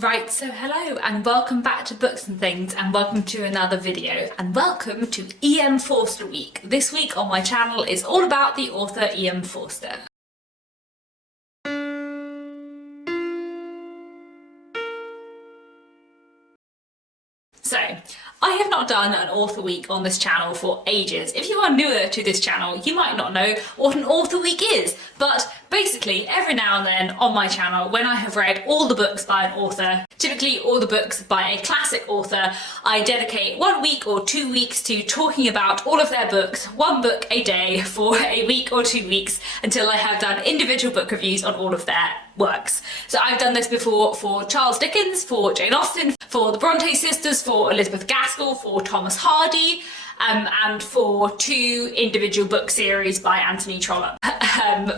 Right, so hello and welcome back to Books and Things, and welcome to another video, and welcome to E.M Forster week. This week on my channel is all about the author E.M Forster. So, I have not done an author week on this channel for ages. If you are newer to this channel, you might not know what an author week is, but basically every now and then on my channel, when I have read all the books by an author, typically all the books by a classic author, I dedicate 1 week or 2 weeks to talking about all of their books, one book a day for a week or 2 weeks until I have done individual book reviews on all of their works. So I've done this before for Charles Dickens, for Jane Austen, for the Bronte sisters, for Elizabeth Gaskell, for Thomas Hardy, and for 2 individual book series by Anthony Trollope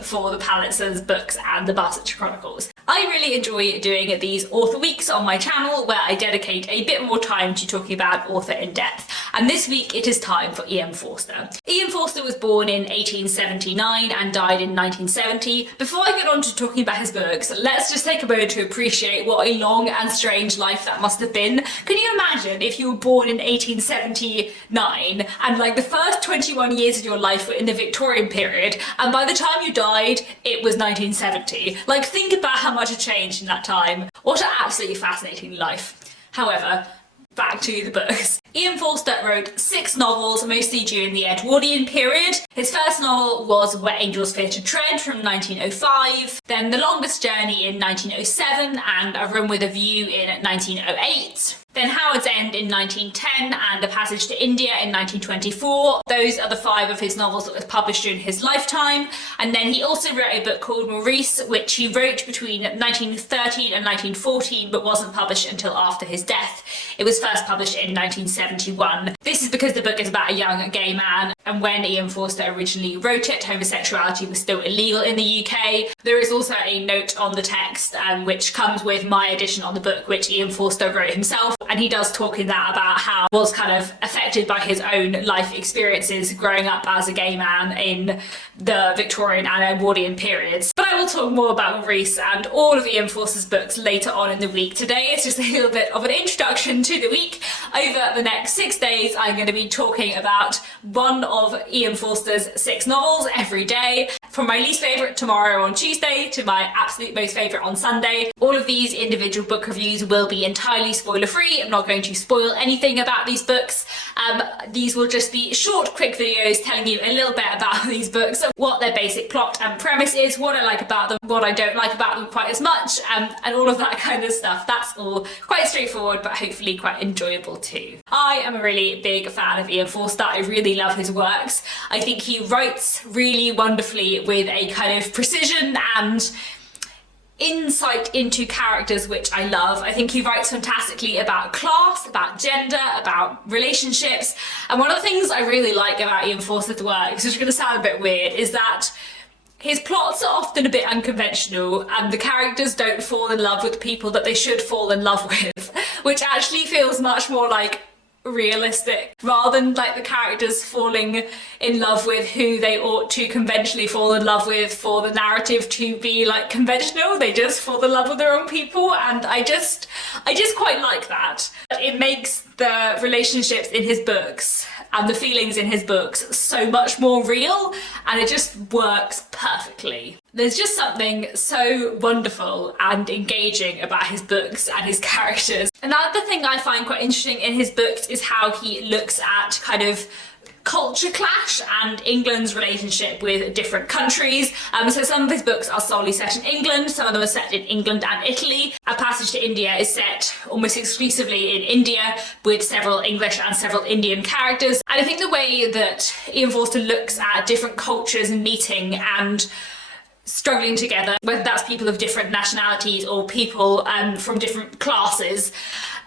for the Pallisers books and the Barsetshire Chronicles. I really enjoy doing these author weeks on my channel where I dedicate a bit more time to talking about author in depth. And this week it is time for E.M Forster. E.M Forster was born in 1879 and died in 1970. Before I get on to talking about his books, let's just take a moment to appreciate what a long and strange life that must have been. Can you imagine if you were born in 1879 and like the first 21 years of your life were in the Victorian period, and by the time you died it was 1970? Like, think about how much had changed in that time. What an absolutely fascinating life. However, back to the books. E.M Forster wrote 6 novels, mostly during the Edwardian period. His first novel was Where Angels Fear to Tread from 1905, then The Longest Journey in 1907 and A Room with a View in 1908. Then Howard's End in 1910 and A Passage to India in 1924. Those are the 5 of his novels that were published during his lifetime. And then he also wrote a book called Maurice, which he wrote between 1913 and 1914, but wasn't published until after his death. It was first published in 1971. This is because the book is about a young gay man, and when E.M Forster originally wrote it, homosexuality was still illegal in the UK. There is also a note on the text which comes with my edition on the book, which E.M Forster wrote himself. And he does talk in that about how he was kind of affected by his own life experiences growing up as a gay man in the Victorian and Edwardian periods. But I will talk more about Maurice and all of E.M Forster's books later on in the week. Today is just a little bit of an introduction to the week. Over the next 6 days, I'm going to be talking about one of E.M Forster's 6 novels every day, from my least favourite tomorrow on Tuesday to my absolute most favourite on Sunday. All of these individual book reviews will be entirely spoiler-free. I'm not going to spoil anything about these books. These will just be short, quick videos telling you a little bit about these books, what their basic plot and premise is, what I like about them, what I don't like about them quite as much, and all of that kind of stuff. That's all quite straightforward, but hopefully quite enjoyable too. I am a really big fan of E.M Forster. I really love his works. I think he writes really wonderfully with a kind of precision and insight into characters which I love. I think he writes fantastically about class, about gender, about relationships. And one of the things I really like about E.M Forster's work, which is going to sound a bit weird, is that his plots are often a bit unconventional and the characters don't fall in love with people that they should fall in love with, which actually feels much more like realistic, rather than like the characters falling in love with who they ought to conventionally fall in love with for the narrative to be like conventional. They just fall in love with their own people, and I just quite like that. It makes the relationships in his books and the feelings in his books so much more real, and it just works perfectly. There's just something so wonderful and engaging about his books and his characters. Another thing I find quite interesting in his books is how he looks at kind of culture clash and England's relationship with different countries. So some of his books are solely set in England, some of them are set in England and Italy. A Passage to India is set almost exclusively in India, with several English and several Indian characters. And I think the way that E.M Forster looks at different cultures meeting and struggling together, whether that's people of different nationalities or people from different classes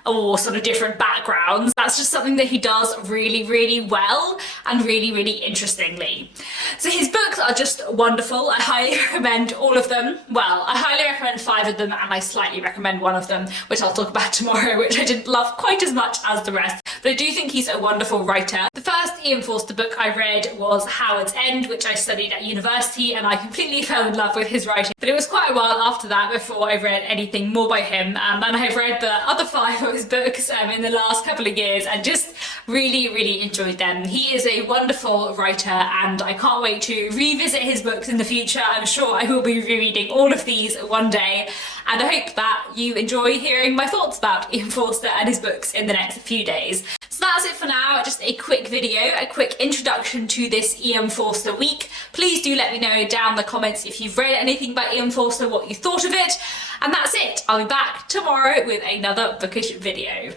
or sort of different backgrounds, that's just something that he does really, really well and really, really interestingly. So his books are just wonderful. I highly recommend all of them. Well, I highly recommend 5 of them, and I slightly recommend one of them, which I'll talk about tomorrow, which I didn't love quite as much as the rest. but I do think he's a wonderful writer. The first Ian Forster book I read was Howard's End, which I studied at university, and I completely fell in love with his writing. But it was quite a while after that before I read anything more by him, and I've read the other 5 of his books in the last couple of years and just really enjoyed them. He is a wonderful writer, and I can't wait to revisit his books in the future. I'm sure I will be rereading all of these one day, and I hope that you enjoy hearing my thoughts about Ian Forster and his books in the next few days. So that's it for now, just a quick video, a quick introduction to this E.M Forster week. Please do let me know down in the comments if you've read anything by Ian Forster, what you thought of it. And that's it. I'll be back tomorrow with another bookish video.